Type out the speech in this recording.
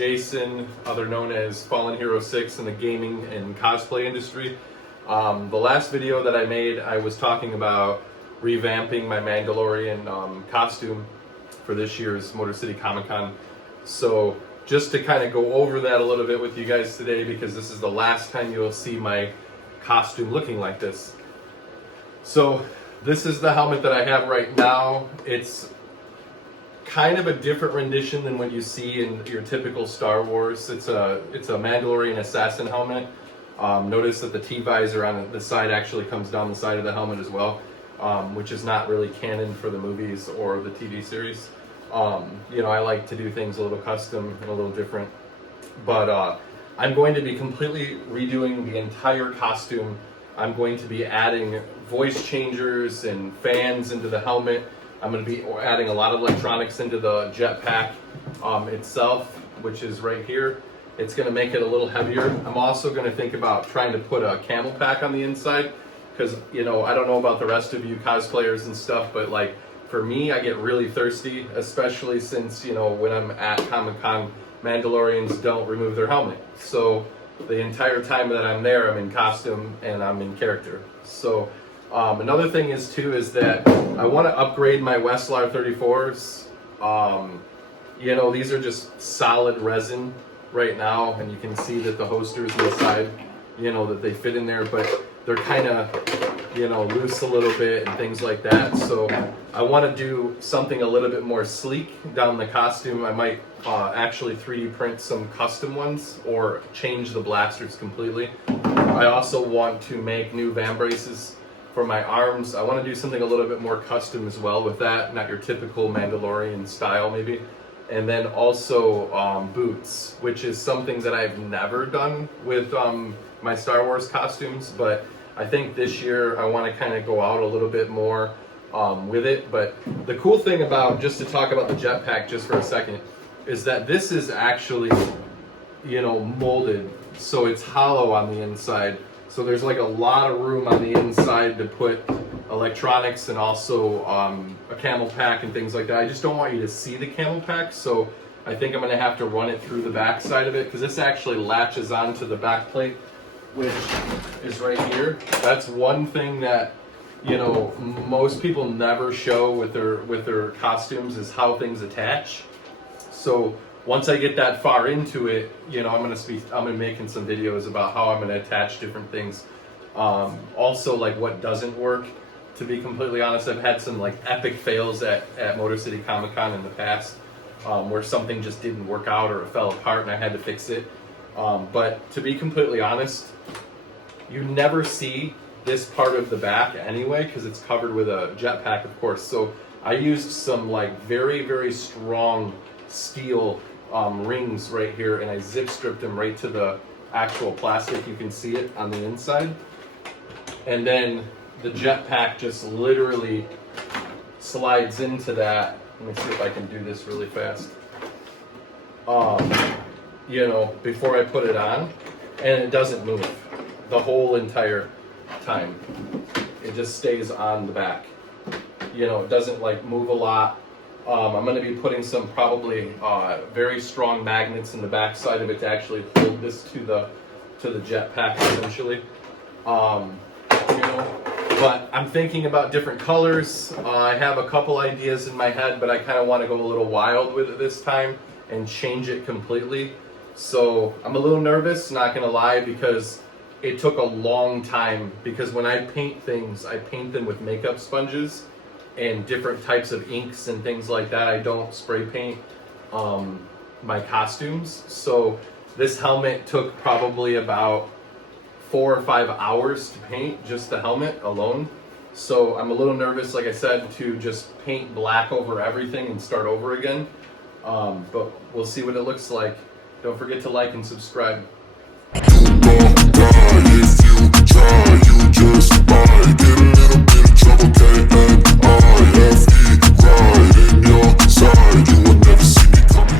Jason, other known as FallenHero6 in the gaming and cosplay industry. The last video that I made, I was talking about revamping my Mandalorian costume for this year's Motor City Comic Con. So just to kind of go over that a little bit with you guys today, because this is the last time you'll see my costume looking like this. So this is the helmet that I have right now. It's kind of a different rendition than what you see in your typical Star Wars. It's a Mandalorian assassin helmet. Notice that the T-visor on the side actually comes down the side of the helmet as well, which is not really canon for the movies or the TV series. You know, I like to do things a little custom and a little different. But I'm going to be completely redoing the entire costume. I'm going to be adding voice changers and fans into the helmet. I'm going to be adding a lot of electronics into the jetpack itself, which is right here. It's going to make it a little heavier. I'm also going to think about trying to put a camel pack on the inside, because, you know, I don't know about the rest of you cosplayers and stuff, but like for me, I get really thirsty, especially since, you know, when I'm at Comic-Con, Mandalorians don't remove their helmet. So the entire time that I'm there, I'm in costume and I'm in character. So another thing is that I want to upgrade my Westlar 34s. You know, these are just solid resin right now, and you can see that the holsters inside, you know, that they fit in there, but they're kind of, you know, loose a little bit and things like that. So I want to do something a little bit more sleek down the costume. I might actually 3D print some custom ones or change the blasters completely. I also want to make new van braces for my arms. I want to do something a little bit more custom as well with that, not your typical Mandalorian style maybe. And then also boots, which is something that I've never done with my Star Wars costumes, but I think this year I want to kind of go out a little bit more with it. But the cool thing about, just to talk about the jetpack just for a second, is that this is actually, you know, molded, so it's hollow on the inside. So there's like a lot of room on the inside to put electronics and also a camel pack and things like that. I just don't want you to see the camel pack, so I think I'm going to have to run it through the back side of it, because this actually latches onto the back plate, which is right here. That's one thing that, you know, most people never show with their costumes, is how things attach. So once I get that far into it, you know, I'm gonna be making some videos about how I'm gonna attach different things. Also, like what doesn't work. To be completely honest, I've had some like epic fails at Motor City Comic Con in the past, where something just didn't work out or it fell apart and I had to fix it. But to be completely honest, you never see this part of the back anyway, because it's covered with a jetpack, of course. So I used some like very, very strong steel rings right here, and I zip stripped them right to the actual plastic. You can see it on the inside. And then the jetpack just literally slides into that. Let me see if I can do this really fast. You know, before I put it on, and it doesn't move the whole entire time. It just stays on the back. You know, it doesn't like move a lot. I'm going to be putting some probably very strong magnets in the back side of it to actually hold this to the jetpack essentially. You know, but I'm thinking about different colors. I have a couple ideas in my head, but I kind of want to go a little wild with it this time and change it completely. So I'm a little nervous, not going to lie, because it took a long time, because when I paint things, I paint them with makeup sponges and different types of inks and things like that. I don't spray paint my costumes. So this helmet took probably about 4 or 5 hours to paint, just the helmet alone. So I'm a little nervous, like I said, to just paint black over everything and start over again. But we'll see what it looks like. Don't forget to like and subscribe. If you try, you just